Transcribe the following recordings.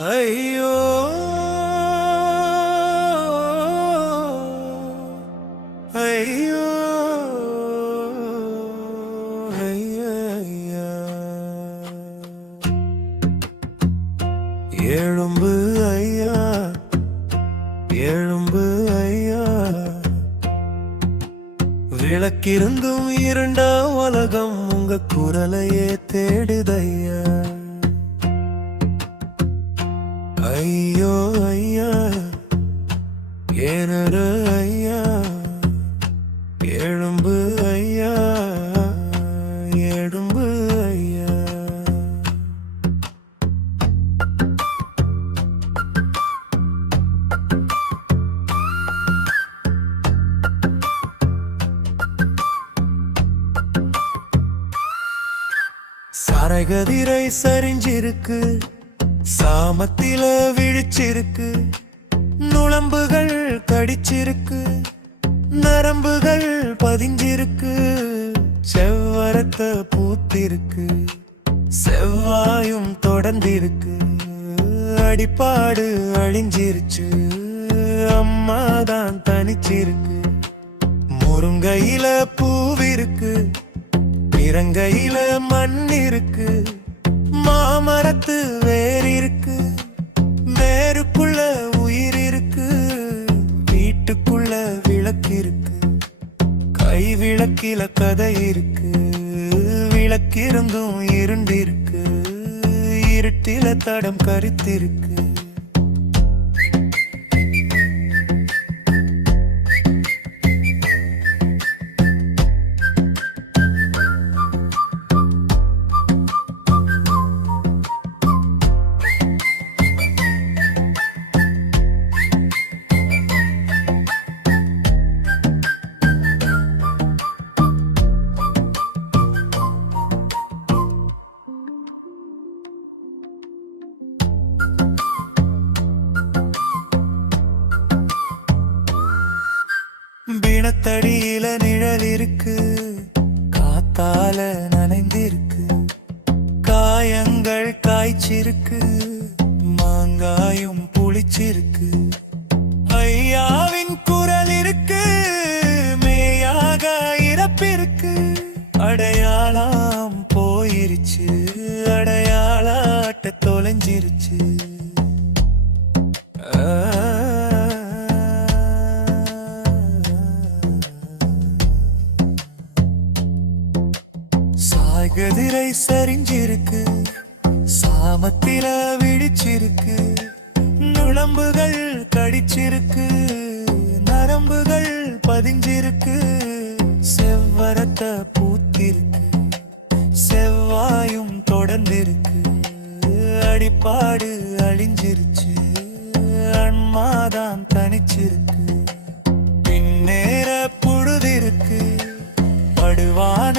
ஐயோ. ஐயோ. எழும்பு ஐயா. எழும்பு ஐயா. விளக்கிருந்தும் இருண்டா உலகம் உங்க குரலையே தேடுதையா ஐயோ ஐயா. ஏனரு ஐயா. எழும்பு ஐயா. எழும்பு ஐயா. சரகதிரை சரிஞ்சிருக்கு. சாமத்தில விழிச்சிருக்கு நுளம்புகள் கடிச்சிருக்கு நரம்புகள் பதிஞ்சிருக்கு செவ்வரத்த பூத்திருக்கு செவ்வாயும் தொடர்ந்திருக்கு அடிப்பாடு அழிஞ்சிருச்சு அம்மாதான் தனிச்சிருக்கு முருங்கையில பூவிருக்கு பிறங்கையில மண் இருக்கு வீட்டுக்குள்ள விளக்கு இருக்கு. கை விளக்கில கதை இருக்கு. விளக்கிருந்தும் இருண்டிருக்கு. இருட்டில தடம் கருத்திருக்கு. பிணத்தடியில நிழல் இருக்கு காத்தால நனைந்திருக்கு. காயங்கள் காய்ச்சிருக்கு. மாங்காயும் புளிச்சிருக்கு. ஐயாவின் குரல் இருக்கு. மேயாக இறப்பிருக்கு. அடையாளம் போயிருச்சு. அடையாளாட்ட தொலைஞ்சிருச்சு. சாய்கதிரை சரிஞ்சிருக்கு சாமத்தில விழிச்சிருக்கு நுழம்புகள் கடிச்சிருக்கு நரம்புகள் பதிஞ்சிருக்கு செவ்வரத்தை பூத்திருக்கு செவ்வாயும் தொடர்ந்திருக்கு அடிப்பாடு அழிஞ்சிருச்சு அன்மாதான் தனிச்சிருக்கு.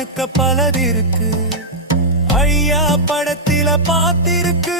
நடக்க பலது இருக்கு ஐயா படத்தில பார்த்திருக்கு.